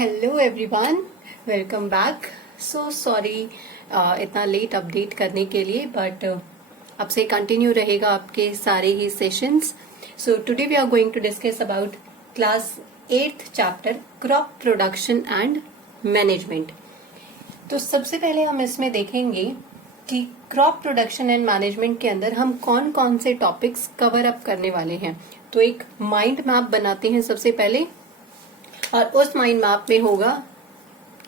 Hello everyone, welcome back. So sorry इतना late update करने के लिए, बट अब से कंटिन्यू रहेगा आपके सारे ही sessions. So today we are going to discuss about class 8th chapter crop production and management. तो सबसे पहले हम इसमें देखेंगे कि क्रॉप प्रोडक्शन एंड मैनेजमेंट के अंदर हम कौन कौन से टॉपिक्स कवर अप करने वाले हैं। तो एक माइंड मैप बनाते हैं सबसे पहले, और उस माइंड मैप में होगा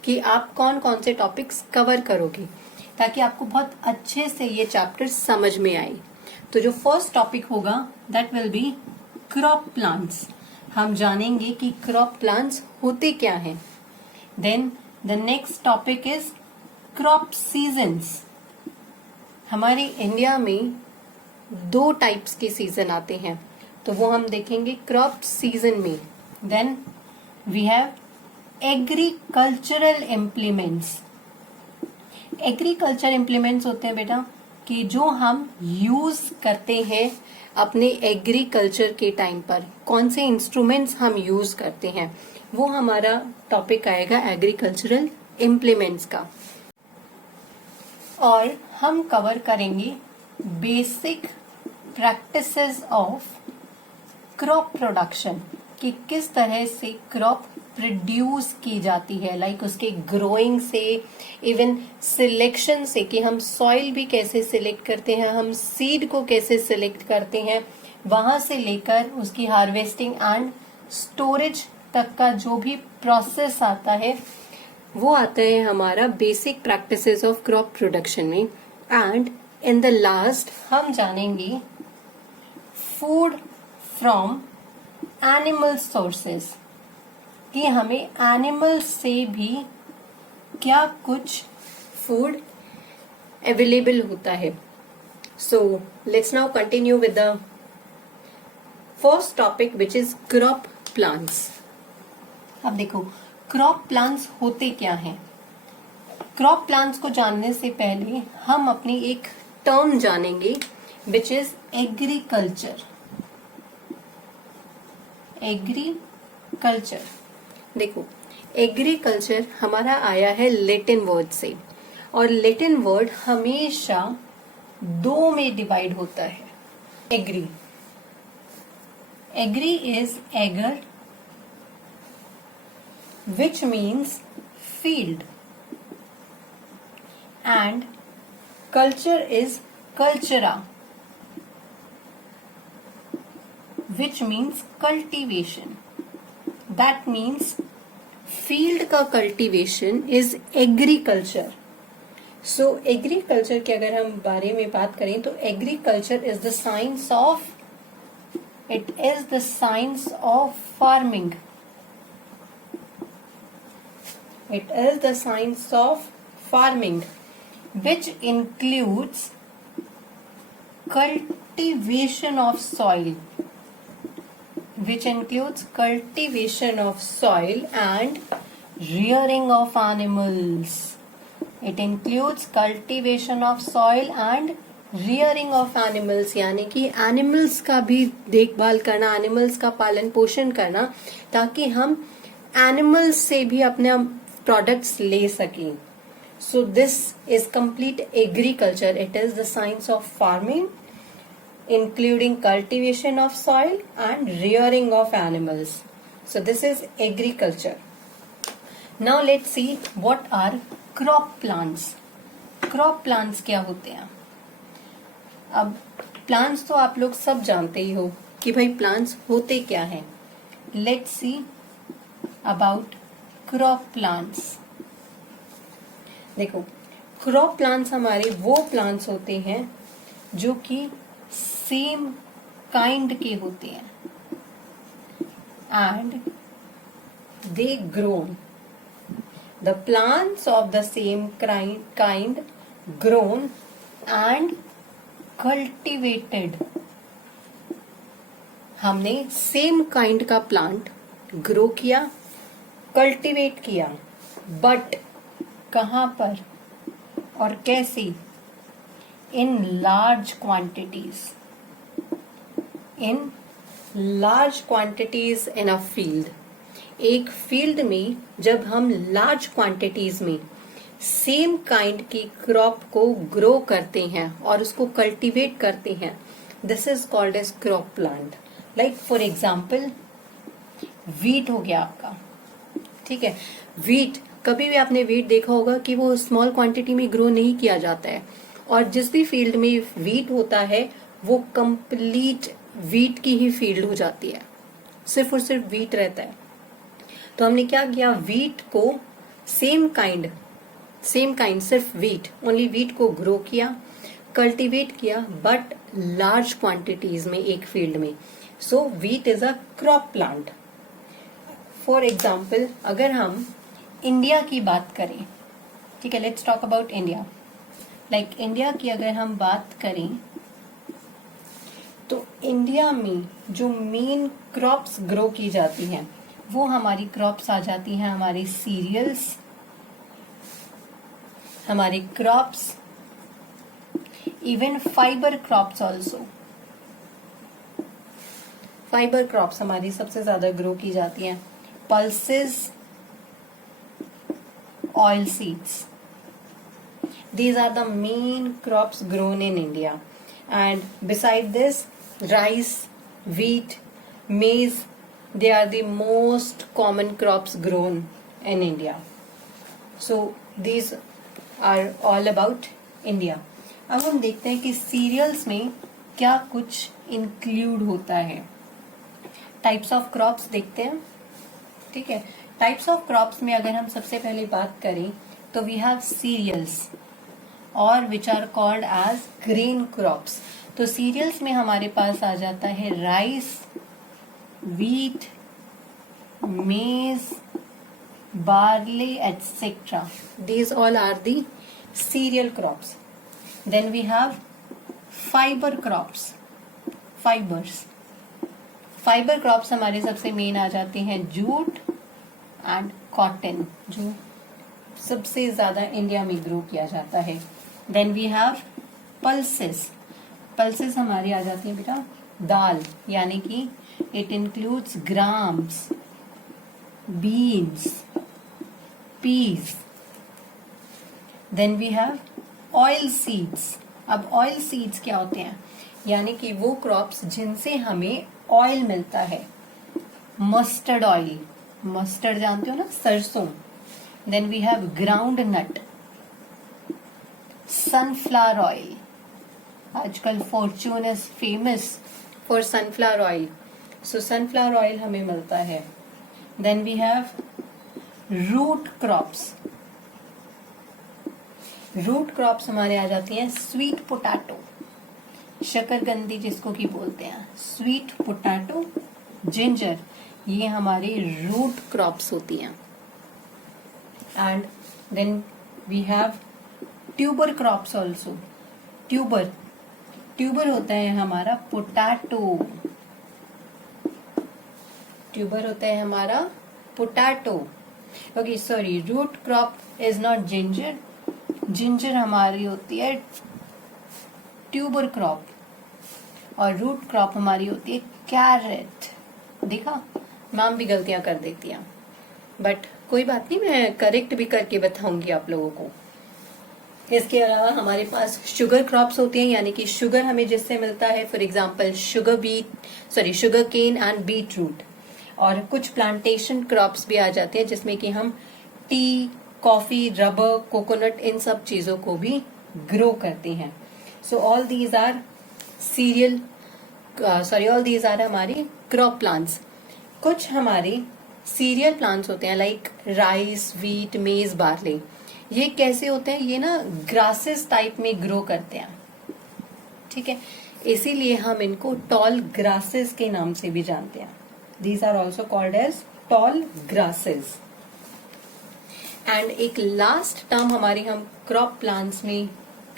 कि आप कौन कौन से टॉपिक्स कवर करोगे ताकि आपको बहुत अच्छे से ये चैप्टर समझ में आए। तो जो फर्स्ट टॉपिक होगा that will be crop plants. हम जानेंगे कि क्रॉप प्लांट्स होते क्या हैं। Then the next topic is crop seasons. हमारे इंडिया में 2 टाइप्स के सीजन आते हैं, तो वो हम देखेंगे क्रॉप सीजन में। Then we have agricultural implements। Agriculture implements होते हैं बेटा कि जो हम यूज करते हैं अपने एग्रीकल्चर के टाइम पर, कौन से इंस्ट्रूमेंट्स हम यूज करते हैं, वो हमारा टॉपिक आएगा एग्रीकल्चरल इम्प्लीमेंट्स का। और हम कवर करेंगे basic practices of crop production कि किस तरह से क्रॉप प्रोड्यूस की जाती है, लाइक उसके ग्रोइंग से, इवन सिलेक्शन से कि हम सॉइल भी कैसे सिलेक्ट करते हैं, हम सीड को कैसे सिलेक्ट करते हैं, वहां से लेकर उसकी हार्वेस्टिंग एंड स्टोरेज तक का जो भी प्रोसेस आता है वो आता है हमारा basic practices of crop production में। एंड इन द लास्ट हम जानेंगे फूड फ्रॉम एनिमल सोर्सेस कि हमें एनिमल से भी क्या कुछ फूड अवेलेबल होता है। So let's now continue with the first topic which is crop plants. अब देखो क्रॉप प्लांट्स होते क्या हैं। क्रॉप प्लांट्स को जानने से पहले हम अपनी एक टर्म जानेंगे विच इज एग्रीकल्चर। एग्रीकल्चर, देखो एग्रीकल्चर हमारा आया है लैटिन वर्ड से, और लैटिन वर्ड हमेशा 2 में डिवाइड होता है। Agri, agri is ager which means field, and culture is cultura which means cultivation। That means field का cultivation is agriculture। So agriculture के अगर हम बारे में बात करें तो agriculture is the science of, it is the science of farming। It is the science of farming which includes cultivation of soil, which includes cultivation of soil and rearing of animals। It includes cultivation of soil and rearing of animals, यानी कि animals का भी देखभाल करना, animals का पालन पोषण करना, ताकि हम एनिमल्स से भी अपने प्रोडक्ट्स ले सकें। So this is complete agriculture। It is the science of farming including cultivation of soil and rearing of animals। So this is agriculture। Now let's see what are crop plants। crop plants क्या होते हैं। अब plants तो आप लोग सब जानते ही हो कि भाई plants होते क्या हैं। Let's see about crop plants। देखो crop plants हमारे वो plants होते हैं जो कि सेम काइंड के होते हैं, and they grown, the plants of the same kind grown and cultivated. हमने सेम काइंड का प्लांट ग्रो किया, कल्टिवेट किया, बट कहाँ पर और कैसे? In large quantities, in large quantities in a field। एक फील्ड में जब हम लार्ज क्वांटिटीज में सेम काइंड की क्रॉप को ग्रो करते हैं और उसको कल्टीवेट करते हैं, this is called as crop plant. Like for example wheat हो गया आपका, ठीक है। वीट, कभी भी आपने वीट देखा होगा कि वो स्मॉल क्वांटिटी में ग्रो नहीं किया जाता है, और जिस भी फील्ड में वीट होता है वो कंप्लीट वीट की ही फील्ड हो जाती है, सिर्फ और सिर्फ वीट रहता है। तो हमने क्या किया, वीट को सेम काइंड सिर्फ वीट, ओनली वीट को ग्रो किया, कल्टीवेट किया, बट लार्ज क्वांटिटीज में एक फील्ड में। So wheat is a crop plant. For example अगर हम इंडिया की बात करें, ठीक है, let's talk about India. Like India की अगर हम बात करें तो इंडिया में जो मेन क्रॉप्स ग्रो की जाती हैं वो हमारी क्रॉप्स आ जाती हैं, हमारी सीरियल्स, हमारी crops, even fibre crops also. Fibre crops हमारी सबसे ज्यादा ग्रो की जाती हैं, pulses, oil seeds. These are the main crops grown in India. And beside this, rice, wheat, maize, they are the most common crops grown in India. So these are all about India. अब हम देखते हैं कि serials में क्या कुछ include होता है। टाइप्स ऑफ क्रॉप्स देखते हैं, ठीक है। टाइप्स ऑफ क्रॉप्स में अगर हम सबसे पहले बात करें तो वी हैव सीरियल्स और which are called as grain crops. तो सीरियल्स में हमारे पास आ जाता है rice, wheat, maize, barley etcetera. These all are the cereal crops. Then we have fibre crops, fibres. Fibre crops हमारे सबसे मेन आ जाते हैं जूट एंड कॉटन, जो सबसे ज्यादा इंडिया में ग्रो किया जाता है। Then we have pulses. Pulses हमारी आ जाती है बेटा दाल, यानी कि it includes grams, beans, peas. Then we have oil seeds. अब ऑयल सीड्स क्या होते हैं, यानी कि वो क्रॉप्स जिनसे हमें ऑयल मिलता है। मस्टर्ड ऑयल, मस्टर्ड जानते हो ना, सरसों। Then we have groundnut, sunflower oil. आजकल Fortune is famous for sunflower oil, so sunflower oil हमें मिलता है। Then we have root crops. Root crops हमारे आ जाती हैं स्वीट पोटैटो, शकरकंदी जिसको की बोलते हैं, स्वीट पोटैटो, जिंजर, ये हमारी रूट क्रॉप्स होती हैं। And then we have tuber crops also. Tuber होता है हमारा पोटैटो, ट्यूबर होता है हमारा potato. Okay sorry, root crop is not ginger, ginger हमारी होती है ट्यूबर क्रॉप, और रूट क्रॉप हमारी होती है कैरेट। देखा, नाम भी गलतियां कर देती हैं, बट कोई बात नहीं, मैं करेक्ट भी करके बताऊंगी आप लोगों को। इसके अलावा हमारे पास शुगर क्रॉप्स होती हैं, यानी कि शुगर हमें जिससे मिलता है, for example sugarcane and beetroot. और कुछ प्लांटेशन क्रॉप्स भी आ जाते हैं जिसमें कि हम टी, कॉफी, रबर, कोकोनट, इन सब चीजों को भी ग्रो करते हैं। So all these are all these are हमारी क्रॉप प्लांट्स। कुछ हमारे सीरियल प्लांट्स होते हैं like rice, wheat, maize, barley. ये कैसे होते हैं, ये ना ग्रासेस टाइप में ग्रो करते हैं, ठीक है, इसीलिए हम इनको टॉल ग्रासेस के नाम से भी जानते हैं। These are also called as tall grasses. And एक लास्ट टर्म हमारी हम क्रॉप प्लांट्स में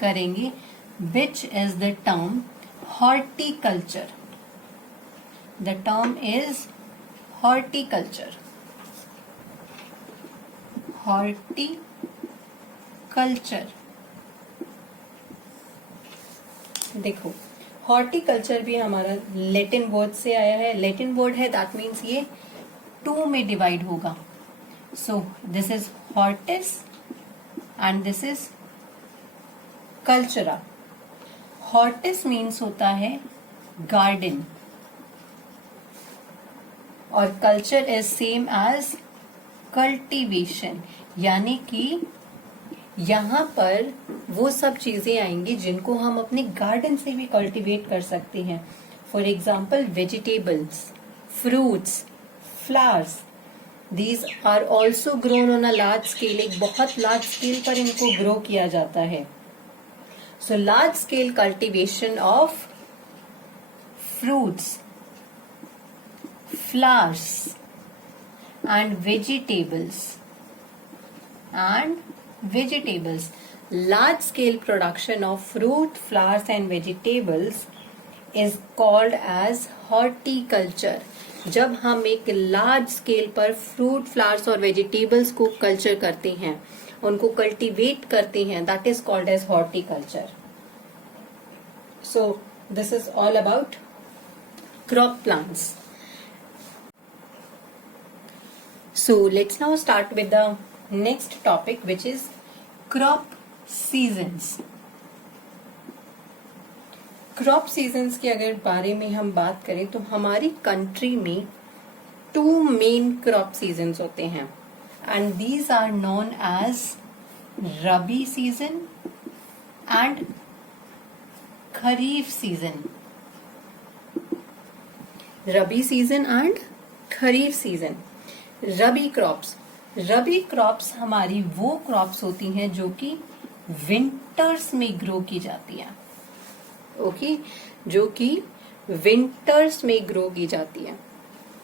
करेंगे, which is the term horticulture. The term is horticulture. Horticulture, देखो हॉर्टिकल्चर भी हमारा लैटिन वर्ड से आया है। लैटिन वर्ड है, दैट मीन्स ये 2 में डिवाइड होगा. So this is hortis and this is cultura. Hortis means होता है गार्डन और culture is same as cultivation, यानी कि यहाँ पर वो सब चीजें आएंगी जिनको हम अपने गार्डन से भी कल्टीवेट कर सकते हैं. For example vegetables, fruits, flowers, these are also grown on a large scale. एक बहुत लार्ज स्केल पर इनको ग्रो किया जाता है. So large scale cultivation of fruits, flowers and vegetables large scale production of fruit, flowers and vegetables is called as horticulture. जब हम एक लार्ज स्केल पर फ्रूट, फ्लावर्स और वेजिटेबल्स को कल्चर करते हैं, उनको कल्टीवेट करते हैं, that is called as horticulture. So this is all about crop plants. So let's now start with the next topic, which is crop seasons. Crop seasons के अगर बारे में हम बात करें तो हमारी कंट्री में 2 main crop seasons होते हैं and these are known as Rabi season and Kharif season. Rabi season and Kharif season. Rabi crops हमारी वो क्रॉप्स होती हैं जो कि विंटर्स में ग्रो की जाती है. ओके, जो कि विंटर्स में ग्रो की जाती है.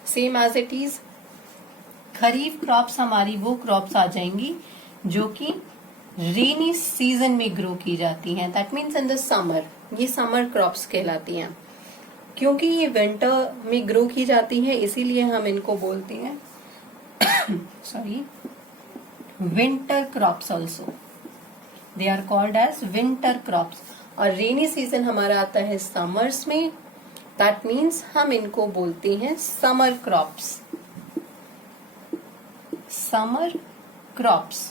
Same as it is kharif crops हमारी वो क्रॉप्स आ जाएंगी जो कि रेनी सीजन में ग्रो की जाती हैं. That means in the summer. ये समर क्रॉप्स कहलाती हैं. क्योंकि ये विंटर में ग्रो की जाती है इसीलिए हम इनको बोलते हैं winter crops also. They are called as winter crops. और रेनी सीजन हमारा आता है समर्स में. That means हम इनको बोलते हैं summer crops. Summer crops.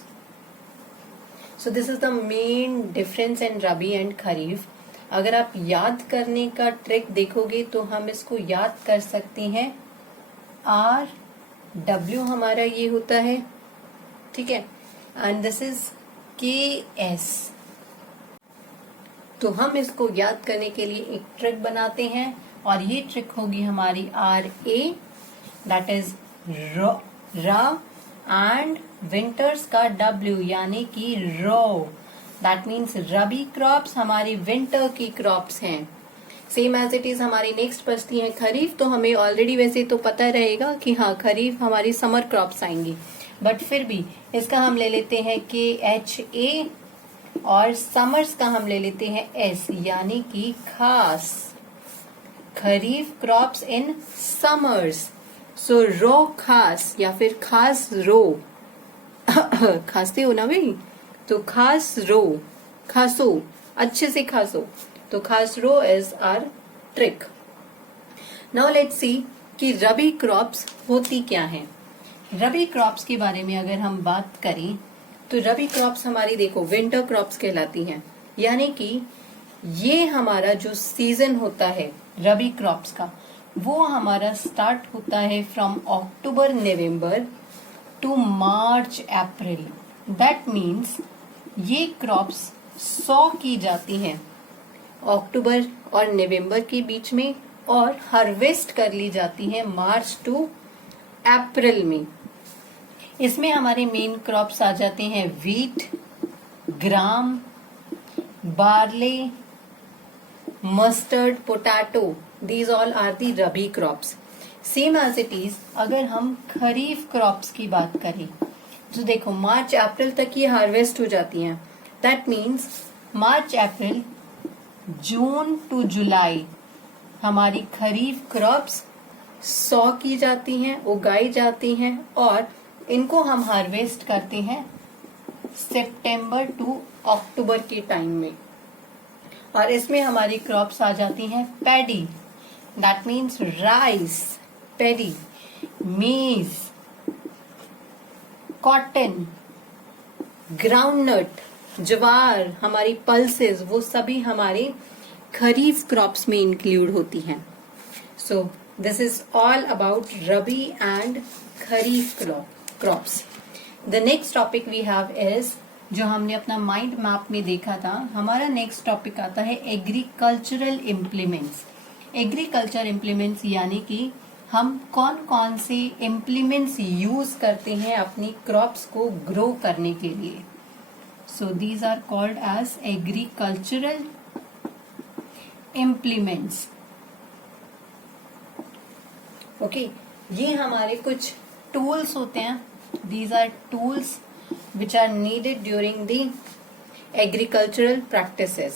So this is the main difference in Rabi and Kharif. अगर आप याद करने का ट्रिक देखोगे तो हम इसको याद कर सकते हैं. W हमारा ये होता है, ठीक है, एंड दिस इज KS. तो हम इसको याद करने के लिए एक ट्रिक बनाते हैं और ये ट्रिक होगी हमारी RA, दैट इज रा एंड विंटर्स का W यानी कि रो. दैट मीन्स रबी क्रॉप्स हमारी विंटर की क्रॉप्स हैं. सेम एज इट इज हमारी नेक्स्ट बचती है खरीफ. तो हमें ऑलरेडी वैसे तो पता रहेगा कि हाँ खरीफ हमारी समर क्रॉप्स आएंगी, बट फिर भी इसका हम ले लेते हैं KHA और समर्स का हम ले लेते हैं S यानी कि खास. खरीफ क्रॉप्स इन समर्स. सो रो खास या फिर खास रो. खासते हो ना भाई, तो खास रो, खासो, अच्छे से खासो. तो खास रो इज आर ट्रिक. नाउ लेट्स सी कि रबी क्रॉप्स होती क्या हैं. रबी क्रॉप्स के बारे में अगर हम बात करें तो रबी क्रॉप्स हमारी देखो विंटर क्रॉप्स कहलाती हैं. यानी कि ये हमारा जो सीजन होता है रबी क्रॉप्स का वो हमारा स्टार्ट होता है from October November to March April. That means ये क्रॉप्स 100 की जाती हैं अक्टूबर और नवंबर के बीच में और हार्वेस्ट कर ली जाती है मार्च टू अप्रैल में. इसमें हमारे मेन क्रॉप्स आ जाते हैं wheat, gram, barley, mustard, potato. These all are the rabi crops. Same as it is अगर हम खरीफ क्रॉप्स की बात करें तो देखो मार्च अप्रैल तक ये हार्वेस्ट हो जाती हैं. That means March April June to July हमारी खरीफ क्रॉप्स 100 की जाती हैं, उगाई जाती हैं और इनको हम हार्वेस्ट करते हैं सितंबर टू अक्टूबर के टाइम में. और इसमें हमारी क्रॉप्स आ जाती हैं paddy. That means rice, paddy. मेज, कॉटन, ग्राउंडनट, ज्वार, हमारी पल्सेस, वो सभी हमारे खरीफ क्रॉप्स में इंक्लूड होती हैं. So this is all about rabi and kharif crops. The next topic we have is, जो हमने अपना माइंड मैप में देखा था, हमारा नेक्स्ट टॉपिक आता है एग्रीकल्चरल इम्प्लीमेंट्स. एग्रीकल्चर इम्प्लीमेंट्स यानी कि हम कौन कौन से इम्प्लीमेंट्स यूज करते हैं अपनी क्रॉप्स को ग्रो करने के लिए. So these are called as agricultural implements. Okay, ये हमारे कुछ टूल्स होते हैं. These are tools which are needed during the agricultural practices.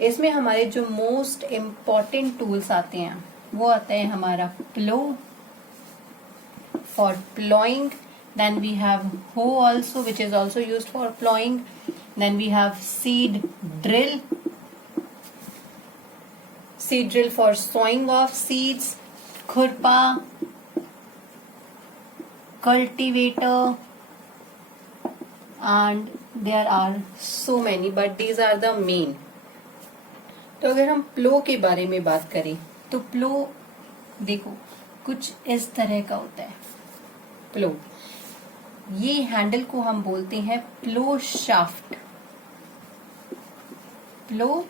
इसमें हमारे जो मोस्ट इम्पॉर्टेंट टूल्स आते हैं वो आता है हमारा plough for ploughing, then we have hoe also which is also used for ploughing, then we have seed drill for sowing of seeds, खुरपा, cultivator, and there are so many but these are the main. तो अगर हम प्लो के बारे में बात करें तो प्लो देखो कुछ इस तरह का होता है. प्लो, ये हैंडल को हम बोलते हैं plough shaft. Plough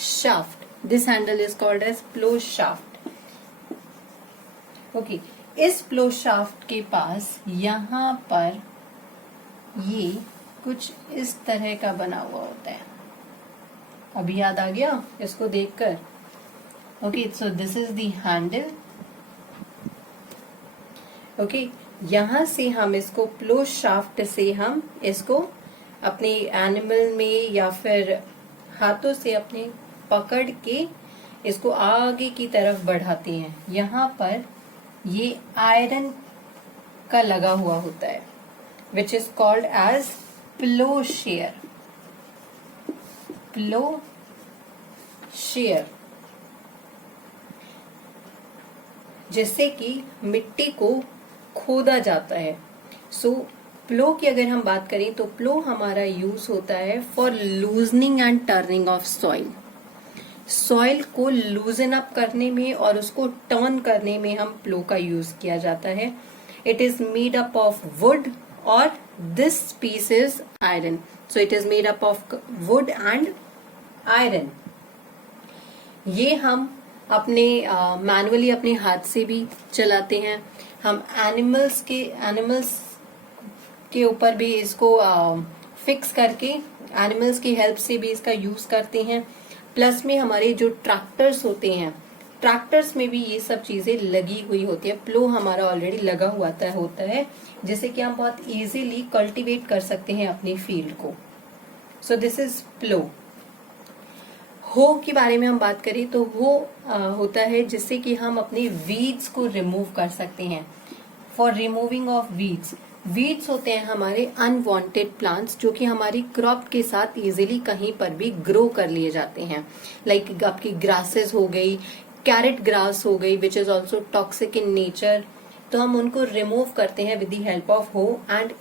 shaft, this handle is called as plough shaft. Okay, इस प्लो शाफ्ट के पास यहाँ पर ये कुछ इस तरह का बना हुआ होता है. अभी याद आ गया इसको देखकर. Okay, so this is the handle. Okay, यहां से हम इसको प्लो शाफ्ट से हम इसको अपने एनिमल में या फिर हाथों से अपने पकड़ के इसको आगे की तरफ बढ़ाते हैं. यहाँ पर ये आयरन का लगा हुआ होता है which is called as plowshare. Plowshare, जिससे कि मिट्टी को खोदा जाता है. सो प्लो की अगर हम बात करें तो प्लो हमारा यूज होता है for loosening and turning of soil. Soil को लूजन अप करने में और उसको टर्न करने में हम प्लो का यूज किया जाता है. It is made up of would or this piece is iron, so it is made up of wood and iron. ये हम अपने मैनुअली अपने हाथ से भी चलाते हैं. हम एनिमल्स के ऊपर भी इसको फिक्स करके एनिमल्स की हेल्प से भी इसका यूज करते हैं. प्लस में हमारे जो ट्रैक्टर्स होते हैं, ट्रैक्टर्स में भी ये सब चीजें लगी हुई होती है. प्लो हमारा ऑलरेडी लगा हुआ होता है जिससे कि हम बहुत इजीली कल्टीवेट कर सकते हैं अपनी फील्ड को. सो दिस इज प्लो. हो के बारे में हम बात करें तो हो होता है जिससे कि हम अपने वीड्स को रिमूव कर सकते हैं. फॉर रिमूविंग ऑफ वीड्स होते हैं हमारे अनवांटेड प्लांट्स जो कि हमारी क्रॉप के साथ इजीली कहीं पर भी ग्रो कर लिए जाते हैं. लाइक आपकी ग्रासेस हो गई, कैरेट ग्रास हो गई विच is also toxic in nature. तो हम उनको रिमूव करते हैं विद द हेल्प ऑफ हो. एंड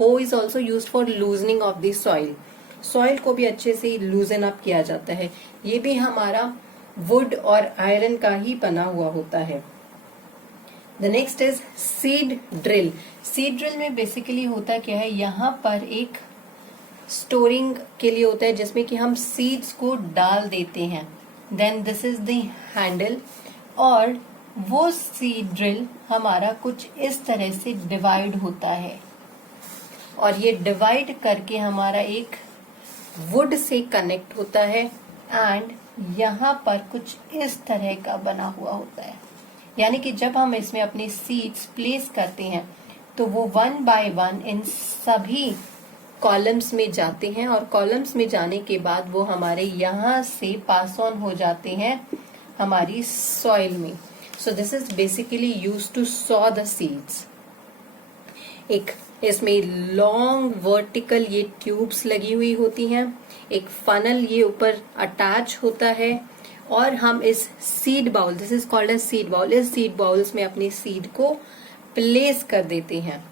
हो is also used for loosening of the soil. Soil को भी अच्छे से लूजन अप किया जाता है. ये भी हमारा वुड और आयरन का ही बना हुआ होता है. The next is seed drill. Seed drill में बेसिकली होता क्या है, यहाँ पर एक स्टोरिंग के लिए होता है जिसमें कि हम सीड्स को डाल देते हैं. Then this is the handle और वो सीड ड्रिल हमारा कुछ इस तरह से डिवाइड होता है और ये डिवाइड करके हमारा एक वुड से कनेक्ट होता है. एंड यहाँ पर कुछ इस तरह का बना हुआ होता है. यानी कि जब हम इसमें अपने सीड्स प्लेस करते हैं तो वो 1 बाय 1 इन सभी कॉलम्स में जाते हैं और कॉलम्स में जाने के बाद वो हमारे यहाँ से पास ऑन हो जाते हैं हमारी सॉइल में. So this is basically used to sow the seeds. एक इसमें लॉन्ग वर्टिकल ये ट्यूब्स लगी हुई होती हैं. एक फनल ये ऊपर अटैच होता है और हम इस seed bowl, this is called as seed bowl, इस सीड बाउल्स में अपनी सीड को प्लेस कर देते हैं।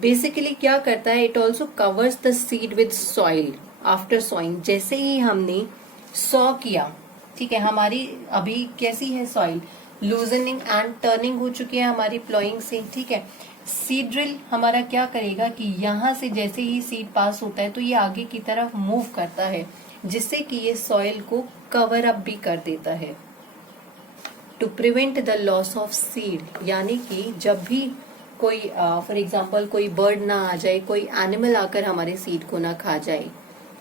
बेसिकली क्या करता है, it also covers the seed with soil after sawing. जैसे ही हमने सॉ किया, ठीक है, हमारी अभी कैसी है सॉइल, लूजनिंग एंड टर्निंग हो चुकी है हमारी प्लॉइंग से, ठीक है। सीड ड्रिल हमारा क्या करेगा कि यहां से जैसे ही सीड पास होता है तो ये आगे की तरफ मूव करता है, जिससे कि ये सॉइल को कवर अप भी कर देता है to prevent the loss of seed. यानी कि जब भी कोई फॉर एग्जाम्पल कोई बर्ड ना आ जाए, कोई एनिमल आकर हमारे सीड को ना खा जाए,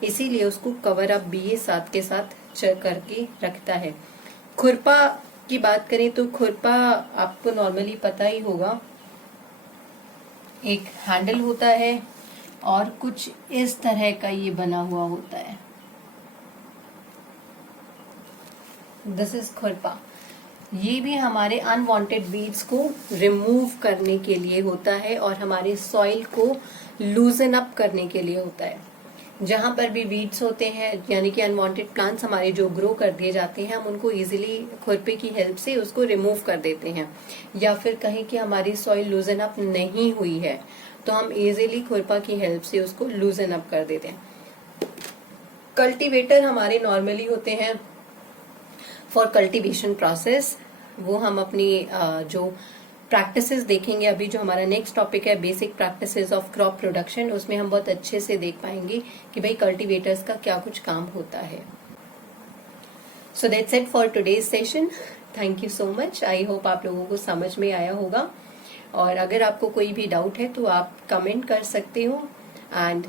इसीलिए उसको कवर अप भी ये साथ के साथ करके रखता है। खुरपा की बात करें तो खुरपा आपको नॉर्मली पता ही होगा, एक हैंडल होता है और कुछ इस तरह का ये बना हुआ होता है, दिस इज खुरपा। ये भी हमारे अनवांटेड वीड्स को रिमूव करने के लिए होता है और हमारे सॉइल को लूजन अप करने के लिए होता है। जहां पर भी वीड्स होते हैं यानी कि अनवांटेड प्लांट्स हमारे जो ग्रो कर दिए जाते हैं, हम उनको इजीली खुरपे की हेल्प से उसको रिमूव कर देते हैं। या फिर कहीं कि हमारी सॉइल लूजन अप नहीं हुई है तो हम इजीली खुरपा की हेल्प से उसको लूजन अप कर देते हैं। कल्टीवेटर हमारे नॉर्मली होते हैं फॉर कल्टीवेशन प्रोसेस, वो हम अपनी जो प्रैक्टिसेस देखेंगे अभी, जो हमारा नेक्स्ट टॉपिक है basic practices of crop production, उसमें हम बहुत अच्छे से देख पाएंगे कि भाई कल्टीवेटर्स का क्या कुछ काम होता है। So that's it for today's session. Thank you so much. I hope आप लोगों को समझ में आया होगा, और अगर आपको कोई भी डाउट है तो आप कमेंट कर सकते हो and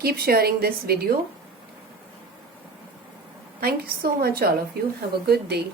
keep sharing this video. Thank you so much all of you. Have a good day.